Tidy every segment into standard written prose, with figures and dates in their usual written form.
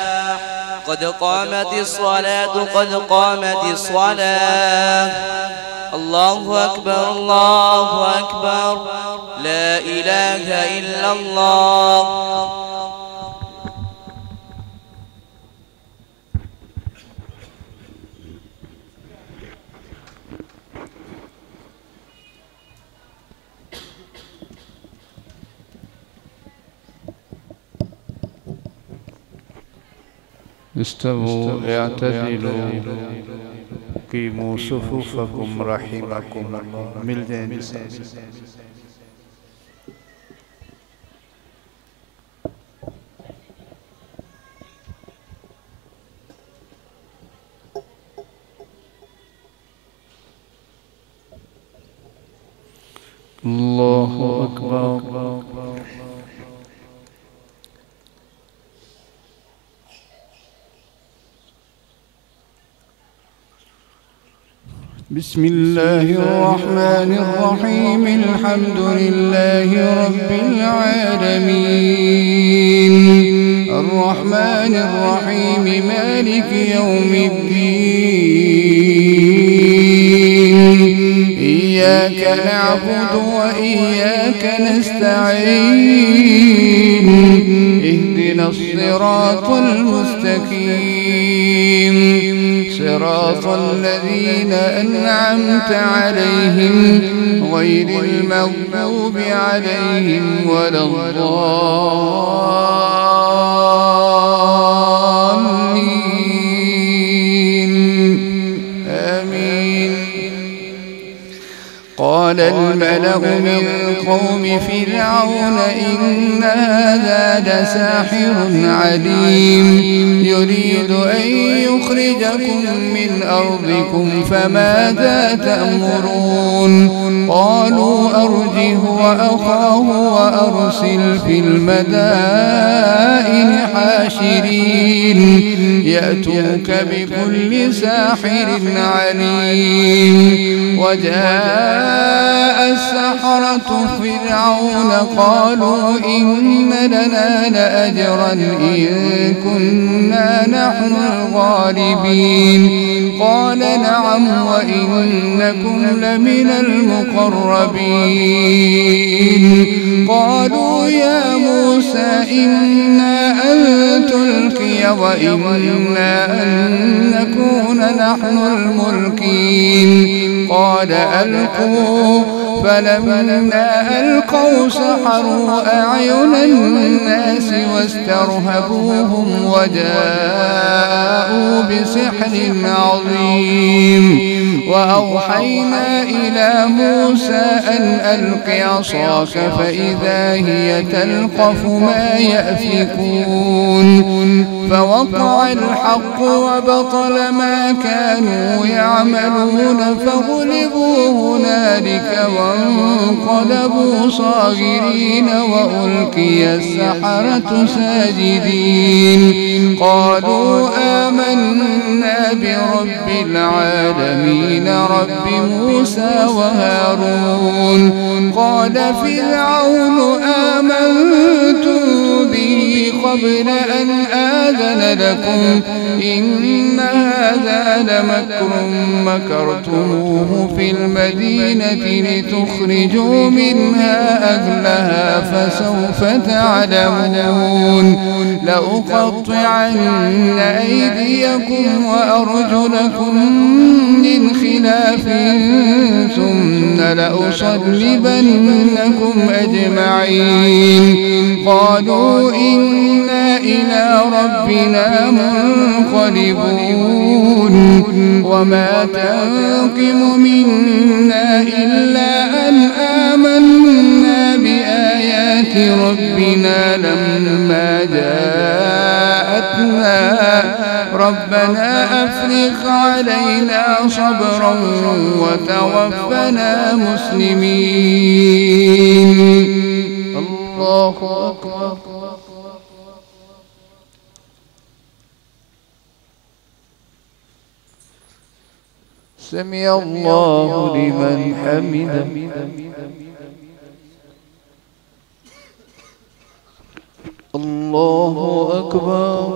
قد قامت الصلاة قد قامت الصلاة. الله أكبر الله أكبر، لا إله إلا الله. استووا اعتدلوا قيموا صفوفكم رحمكم الله. मिल जाएं الله أكبر. بسم الله الرحمن الرحيم. الحمد لله رب العالمين، الرحمن الرحيم، مالك يوم الدين. إياك نعبد وإياك نستعين، اهدنا الصراط المستقيم، صراط الذين أنعمت عليهم غير المغضوب عليهم ولا الضالين. آمين. قال الملأ من قوم فرعون إن هذا لساحر عليم، يريد أن يخرجكم من أرضكم فماذا تأمرون؟ قالوا أرجه وأخاه وأرسل في المدائن حاشرين يأتوك بكل ساحر عليم. وجاء السحرة فرعون قالوا إن لنا لأجرا إن كنا نحن الغالبين. قال نعم وإنكم لمن المقربين. قالوا يا موسى إما أن تلقي وإما أن نكون نحن الملقين. قال ألقوا. فلما ألقوا سحروا أعين الناس واسترهبوهم وجاءوا بسحر عظيم. وأوحينا إلى موسى أن ألق عصاك فإذا هي تلقف ما يأفكون. فوقع الحق وبطل ما كانوا يعملون فغلبوا هنالك وانقلبوا صاغرين وألقي السحرة ساجدين. قالوا آمنا برب العالمين رب موسى وهارون. قال فرعون آمنتم به قبل أن آذن لكم إن هذا لمكر مكرتموه في المدينة لتخرجوا منها أهلها فسوف تعلمون. لأقطعن أيديكم وأرجلكم من خلاف ثم لأصلبنكم أجمعين. قالوا إنا إلى ربنا منقلبون. وما تنقم منا إلا أن آمنا بآيات ربنا لما جاءتنا. ربنا أفرغ علينا صبرا وتوفنا مسلمين. الله أكبر. سمع الله لمن حمده. الله أكبر.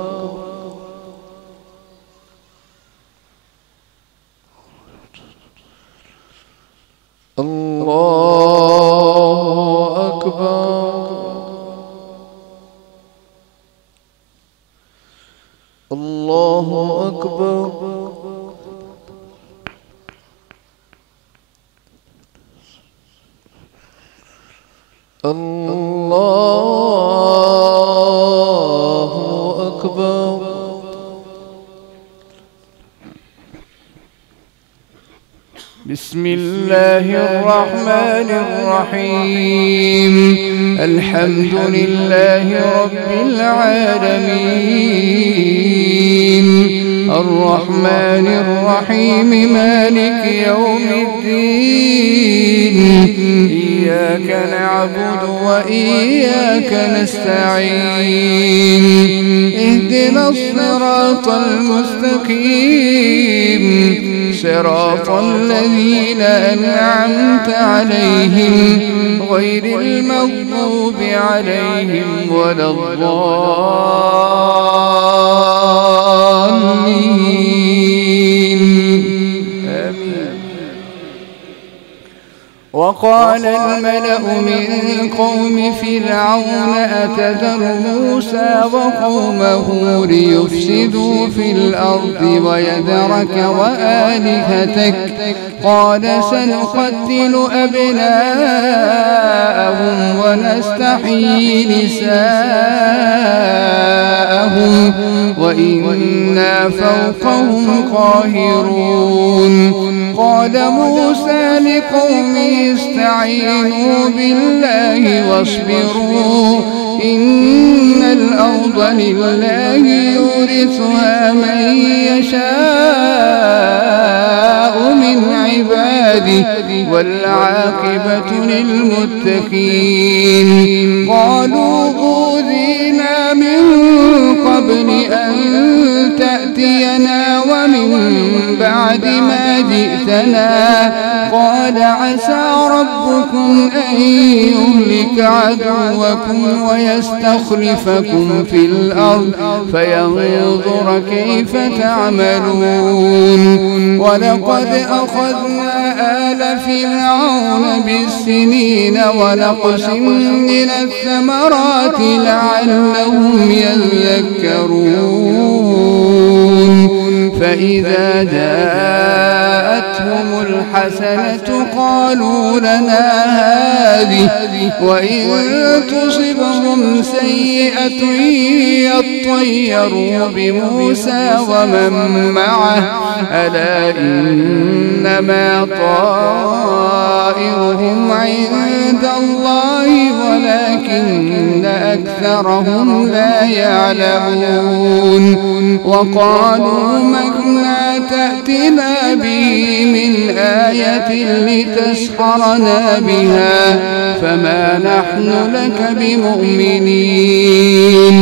الله أكبر. الله أكبر. بسم الله الرحمن الرحيم. الحمد لله رب العالمين الرحمن الرحيم مالك يوم الدين إياك نعبد وإياك نستعين اهدنا الصراط المستقيم صراط الذين أنعمت عليهم غير المغضوب عليهم ولا الضالين آمين. وقال الملأ من قوم فرعون أتذر موسى وقومه ليفسدوا في الأرض ويذرك وآلهتك قال سنقتل أبناءهم ونستحيي نساءهم وإنا فوقهم قاهرون. قال موسى لقومه استعينوا بالله واصبروا إن الأرض لله يورثها من يشاء من عباده والعاقبة للمتقين. قالوا أوذينا من قبل أن تأتينا ومن بعد ما جئتنا قال عسى ربكم أن يهلك عدوكم ويستخلفكم في الأرض فينظر كيف تعملون. ولقد أخذنا آل فرعون بالسنين ونقص من الثمرات لعلهم يذكرون. فإذا جاءتهم الحسنة قالوا لنا هذه وإن تصبهم سيئة يطيروا بموسى ومن معه ألا إنما طائرهم عند الله ولكن أكثرهم لا يعلمون. وقالوا مهما تأتنا به من آية لتسحرنا بها فما نحن لك بمؤمنين.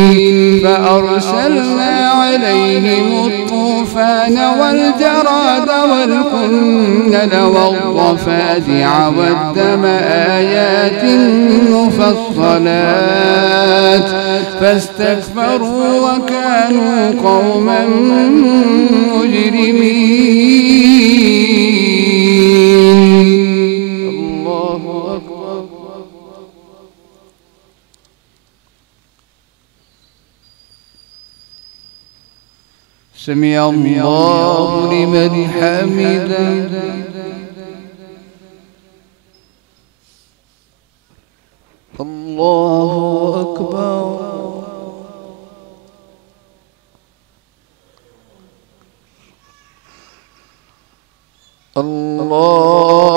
فأرسلنا عليهم الطوفان والجراد والقنل والضفادع والدم آيات مفصلات فاستكبروا وكانوا قوما مجرمين. الله أكبر. سمع الله لمن حمده. الله أكبر. الله